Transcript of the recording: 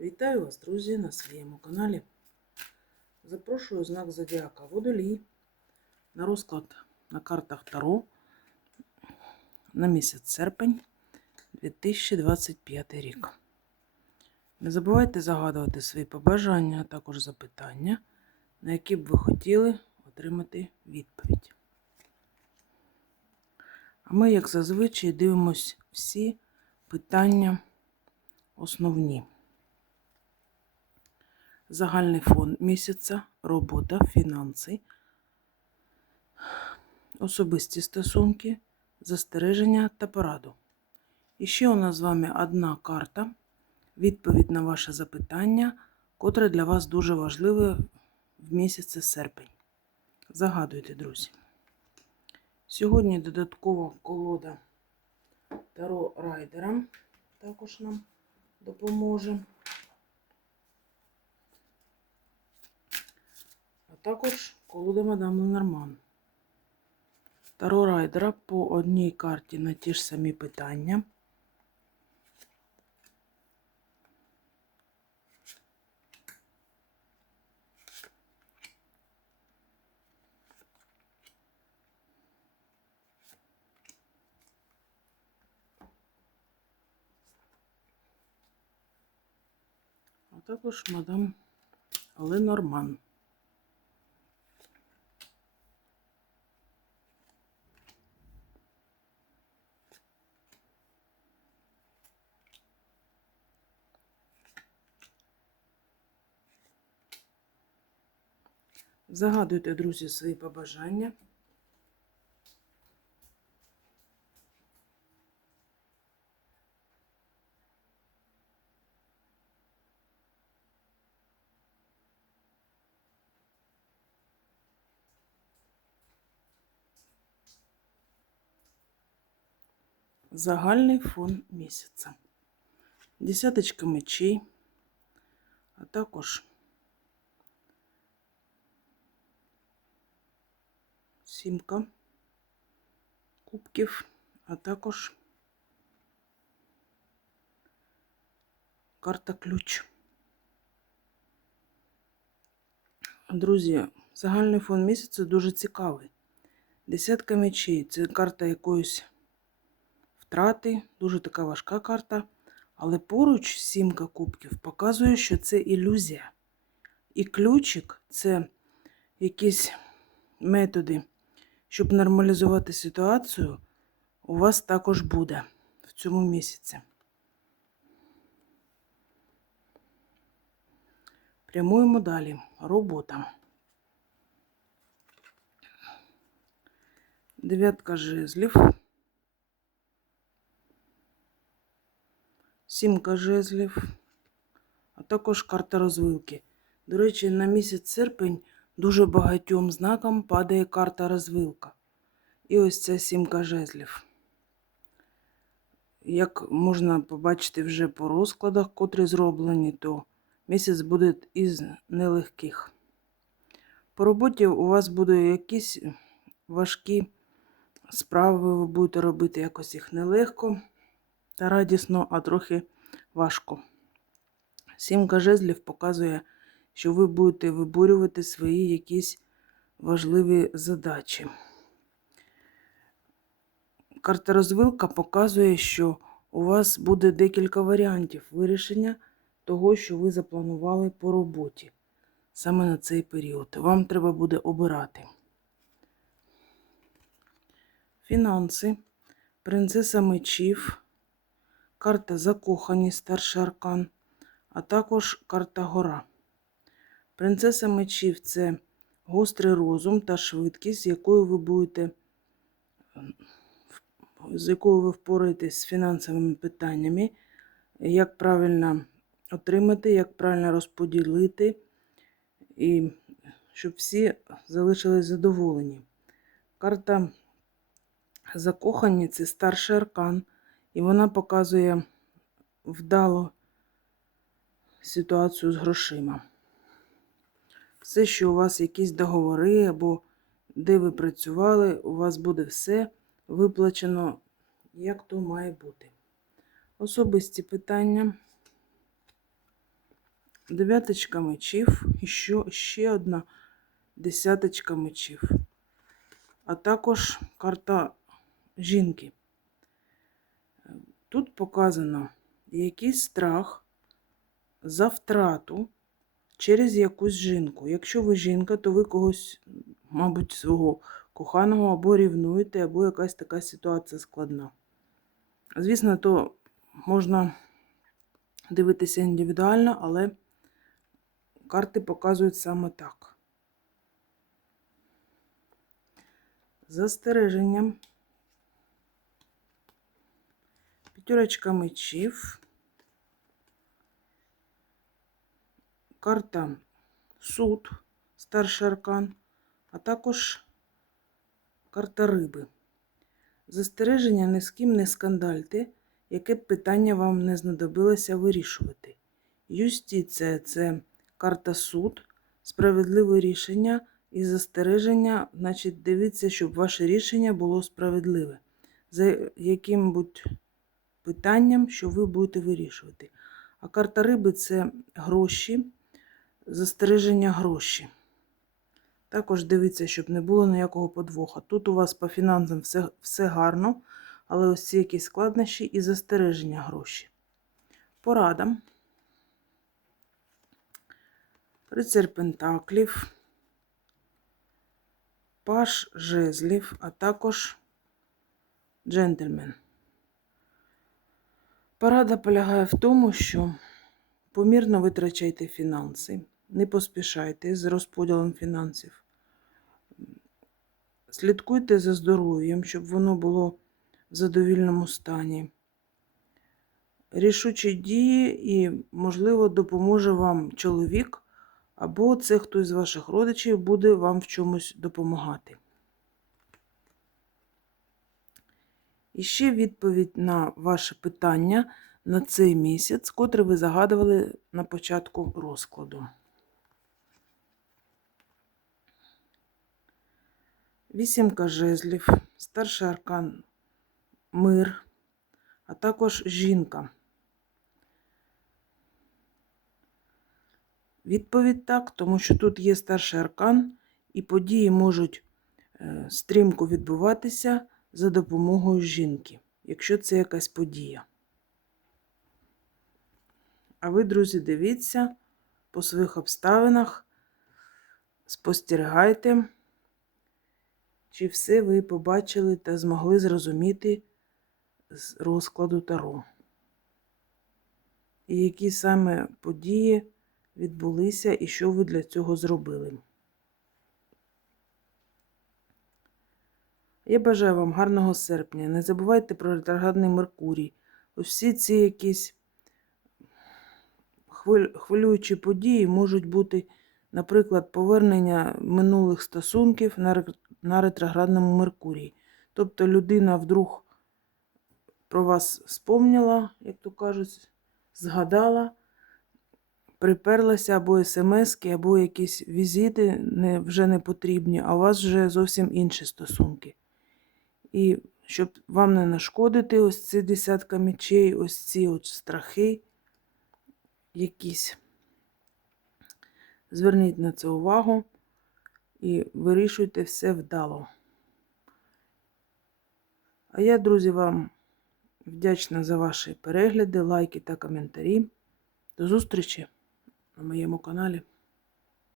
Вітаю вас, друзі, на своєму каналі. Запрошую знак Зодіака Водолій на розклад на картах Таро на місяць серпень 2025 рік. Не забувайте загадувати свої побажання, а також запитання, на які б ви хотіли отримати відповідь. А ми, як зазвичай, дивимось всі питання основні. Загальний фон місяця, робота, фінанси, особисті стосунки, застереження та пораду. І ще у нас з вами одна карта, відповідь на ваше запитання, котре для вас дуже важливе в місяці серпень. Загадуйте, друзі. Сьогодні додаткова колода Таро Райдера також нам допоможе. Також колода Мадам Ленорман. Таро Райдера по одній карті на ті ж самі питання. А також мадам Ленорман. Загадуйте, друзі, свої побажання. Загальний фон місяця. Десяточка мечей, а також сімка кубків, а також карта ключ. Друзі, загальний фон місяця дуже цікавий. Десятка мечей це карта якоїсь втрати, дуже така важка карта. Але поруч сімка кубків показує, що це ілюзія. І ключик це якісь методи, щоб нормалізувати ситуацію, у вас також буде в цьому місяці. Прямуємо далі. Робота. Дев'ятка жезлів. Сімка жезлів, а також карта розвилки. До речі, на місяць серпень дуже багатьом знакам падає карта розвилка. І ось ця сімка жезлів. Як можна побачити вже по розкладах, котрі зроблені, то місяць буде із нелегких. По роботі у вас будуть якісь важкі справи, ви будете робити якось їх нелегко та радісно, а трохи важко. Сімка жезлів показує, що ви будете виборювати свої якісь важливі задачі. Карта розвилка показує, що у вас буде декілька варіантів вирішення того, що ви запланували по роботі саме на цей період. Вам треба буде обирати. Фінанси, принцеса мечів карта Закоханість, старший аркан, а також карта Гора. Принцеса мечів це гострий розум та швидкість, з якою ви будете, з якою ви впораєтесь з фінансовими питаннями, як правильно отримати, як правильно розподілити, і щоб всі залишились задоволені. Карта Закохані це старший аркан. І вона показує вдало ситуацію з грошима. Все, що у вас якісь договори, або де ви працювали, у вас буде все виплачено, як то має бути. Особисті питання. дев'яточка мечів і що, ще одна десяточка мечів. А також карта жінки. Тут показано якийсь страх за втрату через якусь жінку. Якщо ви жінка, то ви когось, мабуть, свого коханого або рівнуєте, або якась така ситуація складна. Звісно, то можна дивитися індивідуально, але карти показують саме так. Застереження. П'ятерочка мечів. Карта суд, старший аркан, а також карта риби. Застереження ні з ким не скандальте, яке б питання вам не знадобилося вирішувати. Юстиція це карта суд, справедливе рішення і застереження, значить, дивіться, щоб ваше рішення було справедливе. За яким-будь питанням, що ви будете вирішувати. А карта риби це гроші, застереження гроші. Також дивіться, щоб не було ніякого подвоха. Тут у вас по фінансам все, все гарно, але ось ці якісь складнощі і застереження гроші. Порада. Рицар Пентаклів, Паш жезлів, а також джентльмен. Порада полягає в тому, що помірно витрачайте фінанси, не поспішайте з розподілом фінансів. Слідкуйте за здоров'ям, щоб воно було в задовільному стані. Рішучі дії і, можливо, допоможе вам чоловік, або це хтось з ваших родичів буде вам в чомусь допомагати. І ще відповідь на ваше питання на цей місяць, котре ви загадували на початку розкладу. Вісімка жезлів, старший аркан мир, а також жінка. Відповідь так, тому що тут є старший аркан, і події можуть е, стрімко відбуватися за допомогою жінки, якщо це якась подія. А ви, друзі, дивіться по своїх обставинах, спостерігайте, чи все ви побачили та змогли зрозуміти з розкладу Таро. І які саме події відбулися і що ви для цього зробили. Я бажаю вам гарного серпня. Не забувайте про ретроградний Меркурій. Всі ці якісь хвилюючі події можуть бути, наприклад, повернення минулих стосунків на ретроградному Меркурії. Тобто людина вдруг про вас спомнила, як то кажуть, згадала, приперлася або смски, або якісь візити не, вже не потрібні, а у вас вже зовсім інші стосунки. І щоб вам не нашкодити ось ці десятка мечей, ось ці от страхи якісь. Зверніть на це увагу і вирішуйте все вдало. А я, друзі, вам вдячна за ваші перегляди, лайки та коментарі. До зустрічі на моєму каналі.